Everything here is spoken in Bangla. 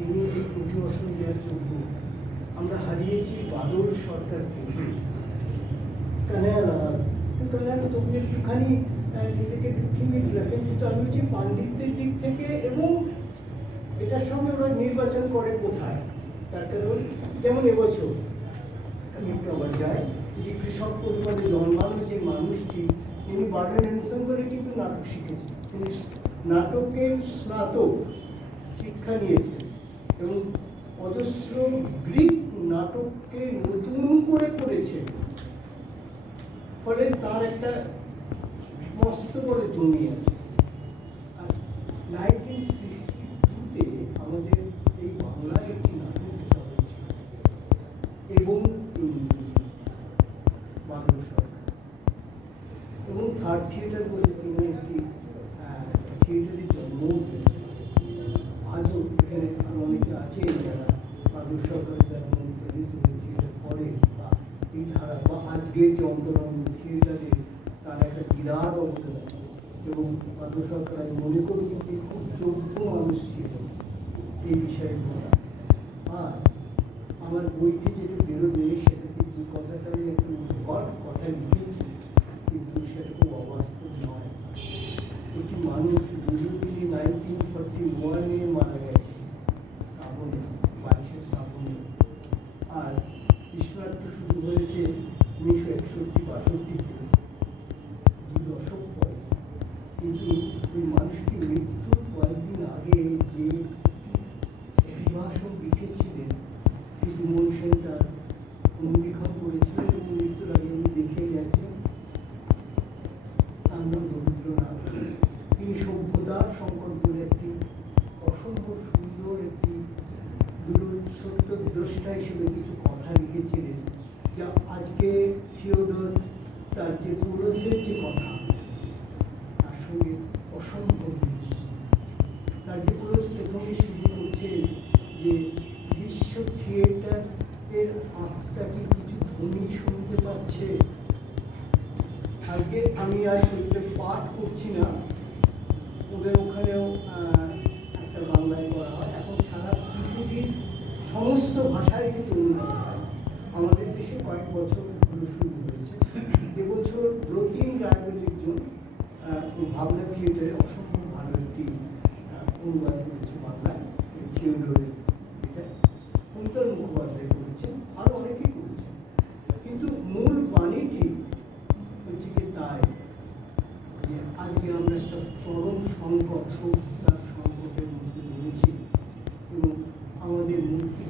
তিনি এই প্রতিবর্ষণ দেওয়ার যোগ্য। আমরা হারিয়েছি বাদল সরকারকে। কানায়ান তবু একটুখানি নিজেকে একটু লিমিট রাখেন, কিন্তু আমি হচ্ছে পাণ্ডিত্যের দিক থেকে, এবং এটার সঙ্গে ওরা নির্বাচন করে কোথায়, তার কারণ যেমন এবছর আমি একটু আবার যাই, যে কৃষক পরিবারে জন্মানো যে মানুষটি, তিনি বার্ডেন এনসন করে কিন্তু নাটক শিখেছেন। তিনি নাটকের স্নাতক শিক্ষা নিয়েছেন এবং অজস্র গ্রিক নাটককে নতুন করে করেছেন। ফলে তার একটা মস্ত বড় জমি আছে। আর 1962-তে আমাদের এই বাংলায় একটি নাটক লেখা হয়েছিল এবং বাদল সরকার এবং থার্ড থিয়েটার বলে তিনি একটি থিয়েটারের জন্ম হয়েছে। আজও এখানে আরো অনেকে আছেন যারা বাদল সরকারের দ্বারা অনুপ্রাণিত হয়ে থিয়েটার করে, বা এই ধারা বা আজকের যে অন্তরঙ্গ থিয়েটারে তার একটা বিরাট অবদান আছে। এবং বাদল সরকার আমি মনে করি কিন্তু খুব যোগ্য মানুষ ছিল এই বিষয়গুলো। আর আমার বইটি যেটা বেরোবে সেটাতে যে কথাটা আমি একটা ঘট কথা লিখেছি, কিন্তু সেটা খুব অবাস্তব নয়। একটি মানুষ দুর্যোগী 1941-এ মারা গেছে শ্রাবণে, 22শে শ্রাবণে। আর কৃষ্ণাট্য শুরু হয়েছে 1961-62-তে, 2 দশক পরে। কিন্তু ওই মানুষটি মৃত্যুর কয়েকদিন আগে যে অভিভাষণ লিখেছিলেন, বিমল সেন তার অনুলিখন করেছিলেন এবং মৃত্যুর আগে উনি দেখে গেছেন। তার নাম রবীন্দ্রনাথ। তিনি সভ্যতার সংকট বলে একটি অসম্ভব সুন্দর একটি সত্য দ্রষ্টা হিসেবে কিছু কথা লিখেছিলেন, যা আজকে থিওডর তার যে পুরুষের যে কথা তার সঙ্গে অসম্ভব মিলছে। তার যে পুরুষ প্রথমে শুরু করছে যে বিশ্ব থিয়েটার এর আত্মা কি কিছু ধ্বনি শুনতে পাচ্ছে। আজকে আমি আর এটা পাঠ করছি না, ওদের ওখানেও একটা বাংলায় করা হয়। এখন সারা পৃথিবীর সমস্ত ভাষায় কিন্তু অনুবাদ হয়। আমাদের দেশে কয়েক বছর হলো শুরু হয়েছে। এবছর রতিন রায় বলে একজন ভাবনা থিয়েটারে অসম্ভব ভালো একটি অনুবাদ করেছে বাংলায়, থিওডরের। এটা কুন্তল মুখোপাধ্যায় করেছেন, আরো অনেকেই করেছেন। কিন্তু মূল বাণীটি হচ্ছে কি তাই যে আজকে আমরা একটা চরম সংকট, সভ্যতার সংকটের মধ্যে রয়েছি এবং আমাদের মুক্তি